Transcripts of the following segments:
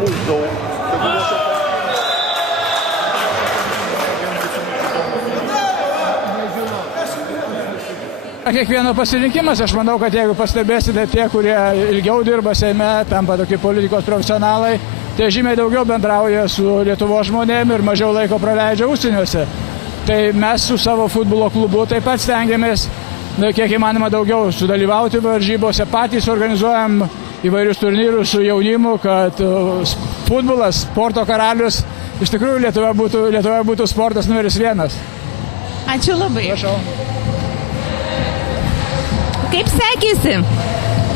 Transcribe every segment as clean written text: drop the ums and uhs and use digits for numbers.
mums daug. Kiekvieno pasirinkimas, aš manau, kad jeigu pastebėsite tie, kurie ilgiau dirba Seime, tampa tokie politikos profesionalai, tie žymiai daugiau bendrauja su Lietuvos žmonėm ir mažiau laiko praleidžia užsieniuose. Tai mes su savo futbolo klubu taip pat stengiamės, kiek įmanoma daugiau sudalyvauti varžybose, patys organizuojam įvairius turnyrus su jaunimu, kad futbolas, sporto karalius, iš tikrųjų Lietuvoje būtų sportas numeris 1. Ačiū labai. Prašau. Kaip sekėsi?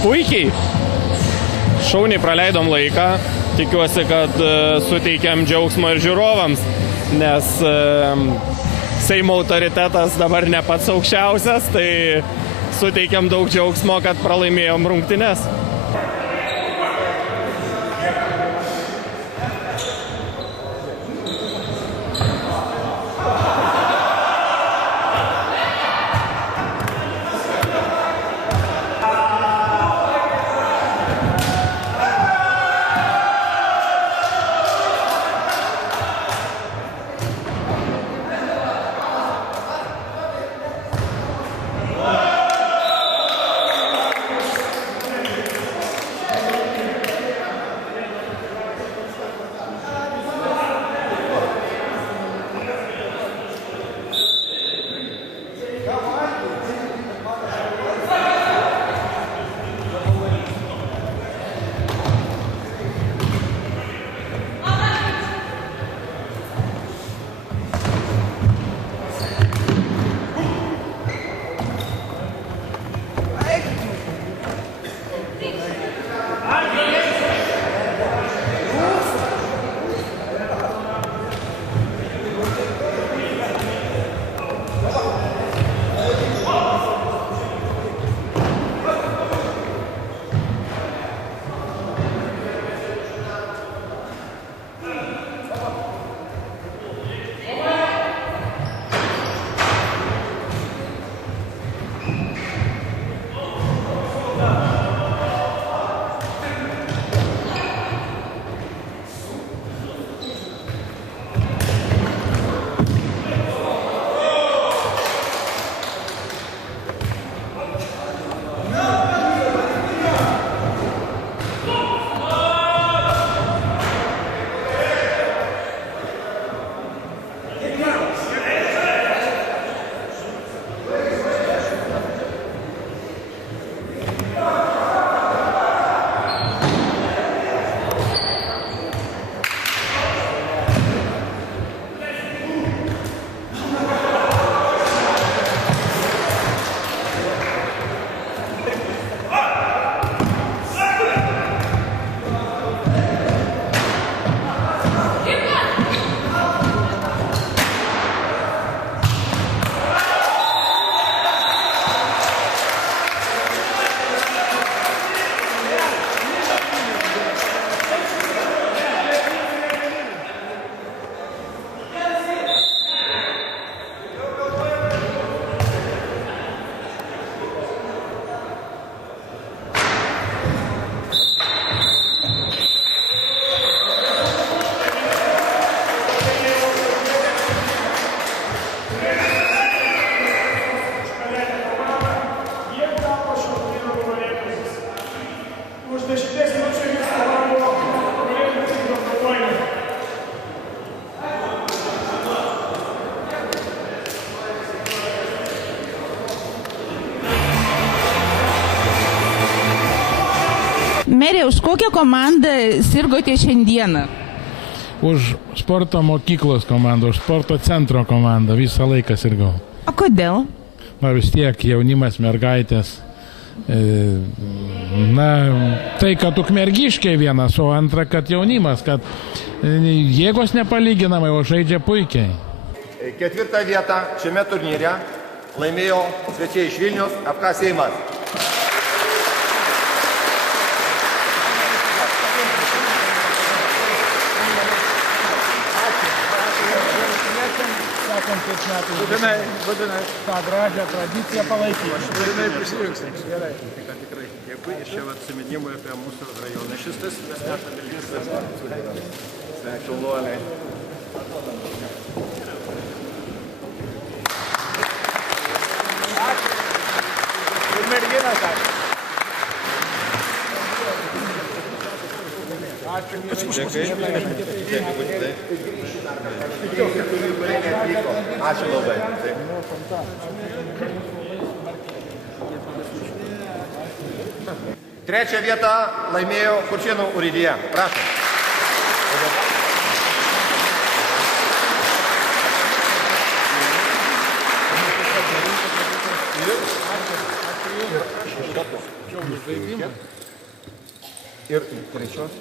Puikiai. Šauniai praleidom laiką. Tikiuosi, kad suteikiam džiaugsmo ir žiūrovams, nes Seimo autoritetas dabar ne pats aukščiausias, tai suteikiam daug džiaugsmo, kad pralaimėjom rungtynes. Merė, už kokią komandą sirgote šiandieną? Už sporto mokyklos komandą, už sporto centro komandą visą laiką sirgau. O kodėl? Na vis tiek jaunimas, mergaitės. Na, tai kad ukmergiškiai vienas, o antra, kad jaunimas, kad jėgos nepalyginamai, o žaidžia puikiai. 4. vietą šiame turnyre laimėjo svečiai iš Vilniaus FK Seimas. Būtinai tą gražią tradiciją palaikyti. Būtinai prisijungsim. Gerai. Tikrai. Dėkui ir čia atsiminimui apie mūsų rajoną. Šis tas mes nešame Vilnius. Šaunuoliai. Ir merginas ačiū. Ačiū labai. Trečią vietą laimėjo Kuršėnų urėdija. Prašom. Ir trečios.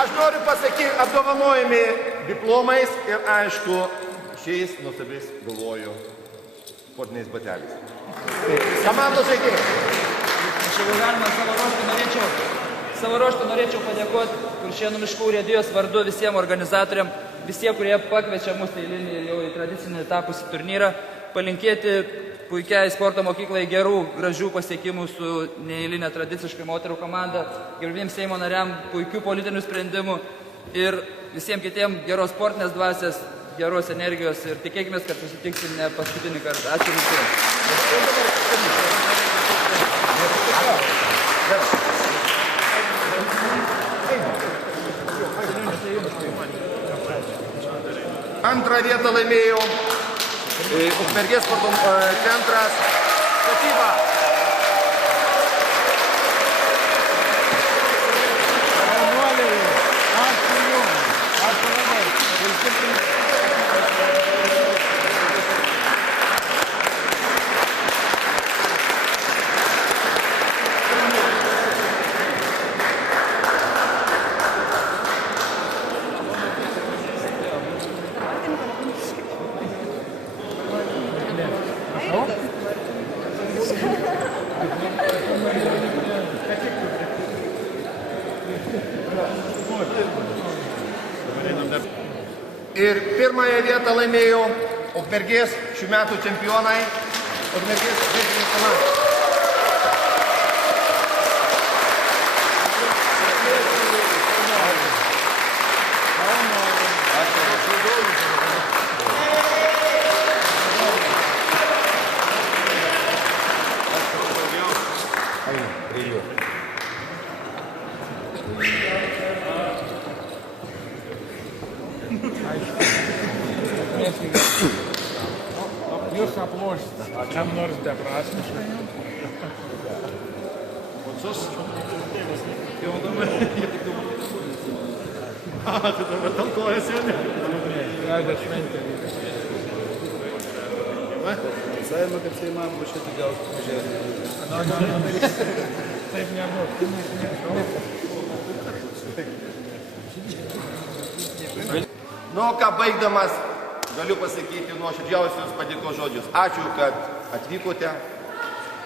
Aš noriu pasakyti, apdovanojami diplomais ir aišku, šiais nuostabiais galvoju sportiniais bateliais. Komandos žaidėjai. Aš jeigu galima savo ruožtu norėčiau padėkoti Kuršėnų miškų urėdijos vardu visiems organizatoriams, visie, kurie pakviečia mus eilinį jau į tradicinį tapusį turnyrą, palinkėti puikiai sporto mokyklai gerų, gražių pasiekimų su neeilinė tradiciškai moterų komanda, gerbėjams Seimo nariam puikių politinių sprendimų ir visiems kitiems geros sportinės dvasės, geros energijos ir tikėkime, kad susitiksim ne paskutinį kartą. Ačiū visiems. Antrą vietą laimėjo Ukmergės sporto centras statyba. Ir pirmąją vietą laimėjo Ukmergės šių metų čempionai, Ukmergės žaidėjų komanda. Jūs aplošite, kam nors beprasmiškai. Tu dabar talkojasi, jau ne? Gražią šventę. Savime, kad Seimą prašyti gauti pažiūrėti. Taip nebus. Nu, ką baigdamas, galiu pasakyti nuoširdžiausius padėkos žodžius. Ačiū, kad atvykote.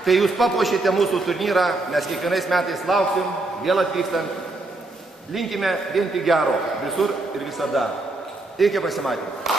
Tai jūs papuošėte mūsų turnyrą, mes kiekvienais metais lauksim, vėl atvykstant. Linkime vien tik gero, visur ir visada. Iki pasimatymų.